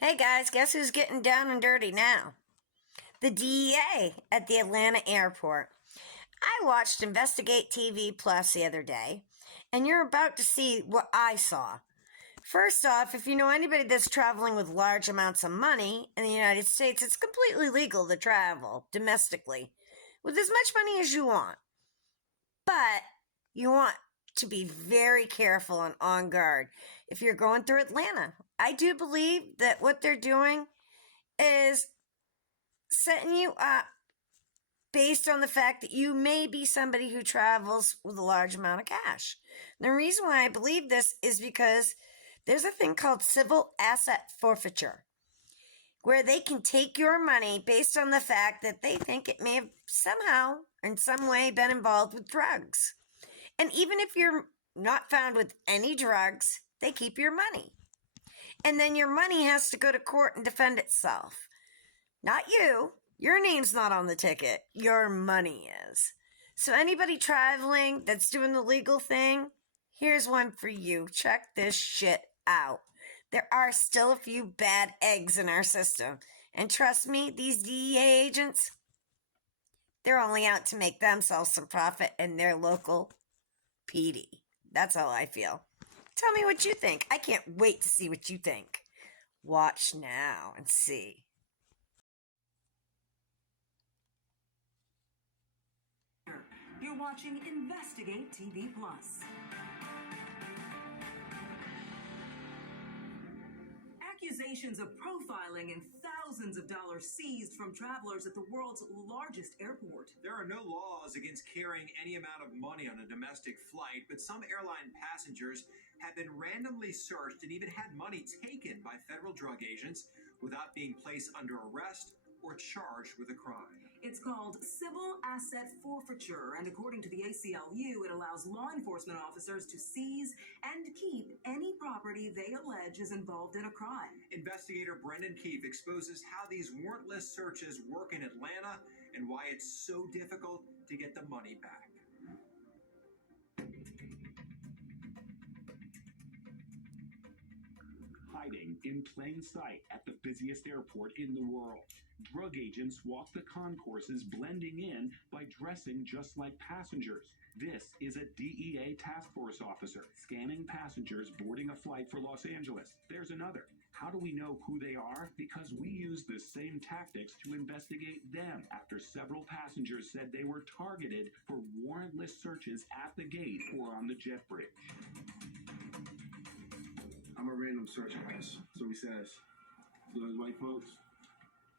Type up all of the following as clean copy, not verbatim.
Hey guys, guess who's getting down and dirty now? The DEA at the Atlanta airport. I watched Investigate TV Plus the other day, and you're about to see what I saw. First off, if you know anybody that's traveling with large amounts of money in the United States, it's completely legal to travel domestically with as much money as you want. But you want to be very careful and on guard if you're going through Atlanta. I do believe that what they're doing is setting you up based on the fact that you may be somebody who travels with a large amount of cash. The reason why I believe this is because there's a thing called civil asset forfeiture, where they can take your money based on the fact that they think it may have somehow, in some way, been involved with drugs. And even if you're not found with any drugs, they keep your money. And then your money has to go to court and defend itself. Not you. Your name's not on the ticket. Your money is. So anybody traveling that's doing the legal thing, here's one for you. Check this shit out. There are still a few bad eggs in our system. And trust me, these DEA agents, they're only out to make themselves some profit in their local PD. That's how I feel. Tell me what you think. I can't wait to see what you think. Watch now and see. You're watching Investigate TV Plus. Accusations of profiling and thousands of dollars seized from travelers at the world's largest airport. There are no laws against carrying any amount of money on a domestic flight, but some airline passengers have been randomly searched and even had money taken by federal drug agents without being placed under arrest or charged with a crime. It's called civil asset forfeiture, and according to the ACLU, it allows law enforcement officers to seize and keep any property they allege is involved in a crime. Investigator Brendan Keefe exposes how these warrantless searches work in Atlanta and why it's so difficult to get the money back. Hiding in plain sight at the busiest airport in the world. Drug agents walk the concourses, blending in by dressing just like passengers. This is a DEA task force officer scanning passengers boarding a flight for Los Angeles. There's another. How do we know who they are? Because we use the same tactics to investigate them after several passengers said they were targeted for warrantless searches at the gate or on the jet bridge. I'm a random search class, so he says. So there's white folks,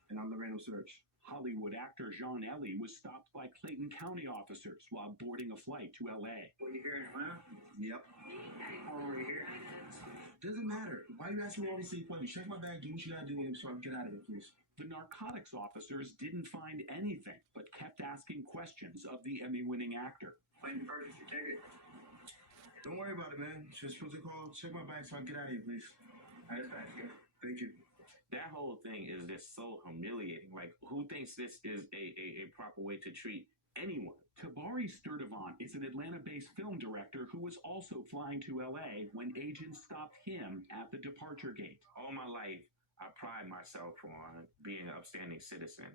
and I'm the random search. Hollywood actor John Ellie was stopped by Clayton County officers while boarding a flight to L.A. What, you here in Atlanta? Yep. How long were you here? Doesn't matter. Why are you asking me all these silly questions? Check my bag, do what you gotta do with him so I can get out of here, please. The narcotics officers didn't find anything, but kept asking questions of the Emmy-winning actor. When you purchased your ticket? Don't worry about it, man. Just supposed to call, check my bag so I can get out of here, please. I just asked you. Thank you. That whole thing is just so humiliating. Like, who thinks this is a proper way to treat anyone? Tabari Sturdivant is an Atlanta-based film director who was also flying to L.A. when agents stopped him at the departure gate. All my life, I pride myself on being an upstanding citizen,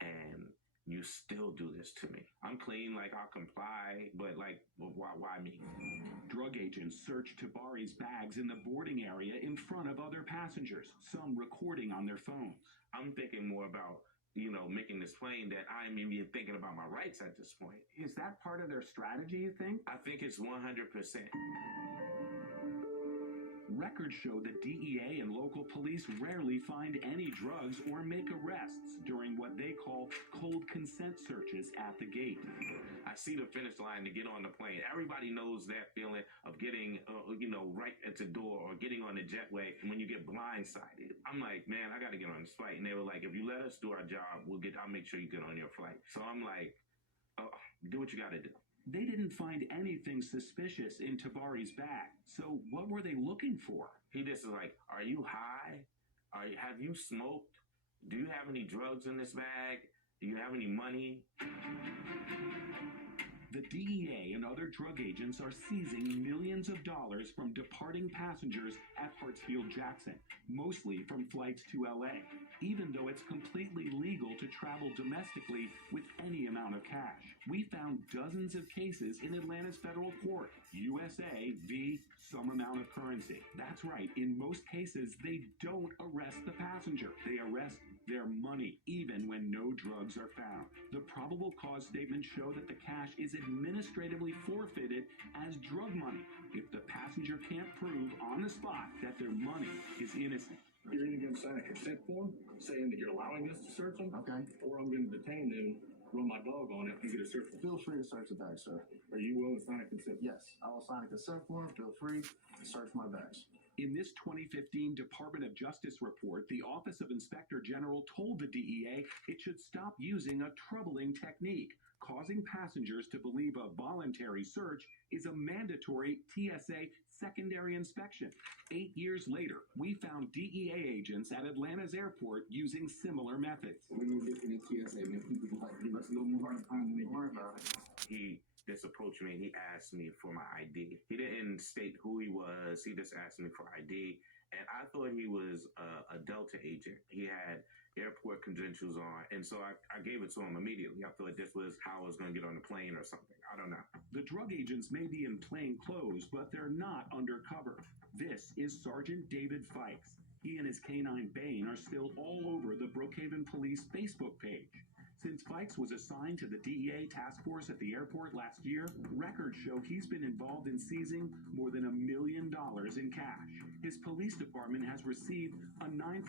and you still do this to me. I'm clean, like, I'll comply, but, like, why me? Drug agents searched Tabari's bags in the boarding area in front of other passengers, some recording on their phones. I'm thinking more about, making this plain that I'm even thinking about my rights at this point. Is that part of their strategy, you think? I think it's 100%. Records show that DEA and local police rarely find any drugs or make arrests during what they call cold consent searches at the gate. I see the finish line to get on the plane. Everybody knows that feeling of getting, right at the door or getting on the jetway when you get blindsided. I'm like, man, I got to get on this flight. And they were like, if you let us do our job, I'll make sure you get on your flight. So I'm like, oh, do what you got to do. They didn't find anything suspicious in Tabari's bag. So what were they looking for? He just is like, are you high? Have you smoked? Do you have any drugs in this bag? Do you have any money? The DEA and other drug agents are seizing millions of dollars from departing passengers at Hartsfield-Jackson, mostly from flights to LA, even though it's completely legal to travel domestically with any amount of cash. We found dozens of cases in Atlanta's federal court, USA v. some amount of currency. That's right, in most cases, they don't arrest the passenger. They arrest their money, even when no drugs are found. The probable cause statements show that the cash is administratively forfeited as drug money if the passenger can't prove on the spot that their money is innocent. You're either going to sign a consent form saying that you're allowing us to search them, okay, or I'm going to detain them, run my dog on it, and get a search warrant. Feel free to search the bag, sir. Are you willing to sign a consent? Yes, I will sign a consent form. Feel free to search my bags. In this 2015 Department of Justice report, the Office of Inspector General told the DEA it should stop using a troubling technique, causing passengers to believe a voluntary search is a mandatory TSA secondary inspection. 8 years later, we found DEA agents at Atlanta's airport using similar methods. We're going to get to the TSA, man. People like give us a little more hard time than they worry about it. He just approached me and he asked me for my ID. He didn't state who he was. He just asked me for ID. And I thought he was a Delta agent. He had airport credentials on. And so I gave it to him immediately. I thought this was how I was going to get on the plane or something. I don't know. The drug agents may be in plain clothes, but they're not undercover. This is Sergeant David Fikes. He and his canine Bane are still all over the Brookhaven Police Facebook page. Since Fikes was assigned to the DEA task force at the airport last year, records show he's been involved in seizing more than $1 million in cash. His police department has received a 9%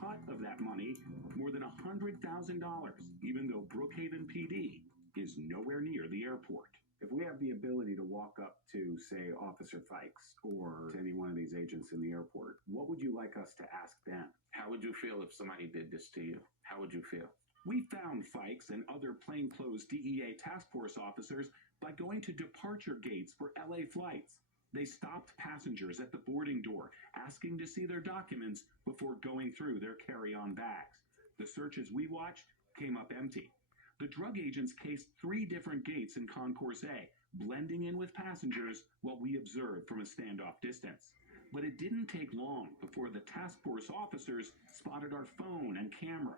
cut of that money, more than $100,000, even though Brookhaven PD is nowhere near the airport. If we have the ability to walk up to, say, Officer Fikes or to any one of these agents in the airport, what would you like us to ask them? How would you feel if somebody did this to you? How would you feel? We found Fikes and other plainclothes DEA task force officers by going to departure gates for LA flights. They stopped passengers at the boarding door, asking to see their documents before going through their carry-on bags. The searches we watched came up empty. The drug agents cased 3 different gates in Concourse A, blending in with passengers while we observed from a standoff distance. But it didn't take long before the task force officers spotted our phone and camera.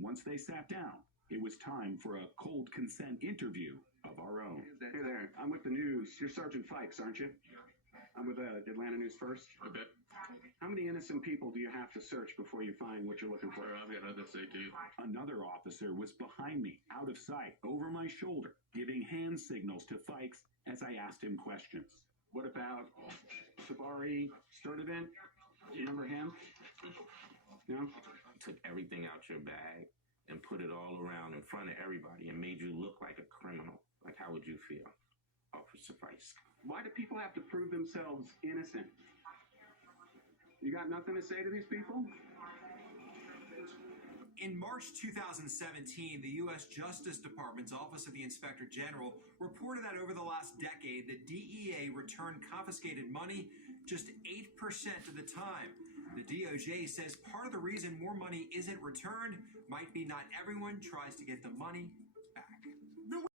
Once they sat down, it was time for a cold consent interview of our own. Hey there, I'm with the news. You're Sergeant Fikes, aren't you? I'm with Atlanta News First. Okay. How many innocent people do you have to search before you find what you're looking for? I've got nothing to say to you. Another officer was behind me, out of sight, over my shoulder, giving hand signals to Fikes as I asked him questions. What about Sabari Sturdivant? Do you remember him? No? Took everything out your bag and put it all around in front of everybody and made you look like a criminal. Like, how would you feel, Officer Fikes? Why do people have to prove themselves innocent? You got nothing to say to these people? In March 2017, the U.S. Justice Department's Office of the Inspector General reported that over the last decade, the DEA returned confiscated money just 8% of the time. The DOJ says part of the reason more money isn't returned might be not everyone tries to get the money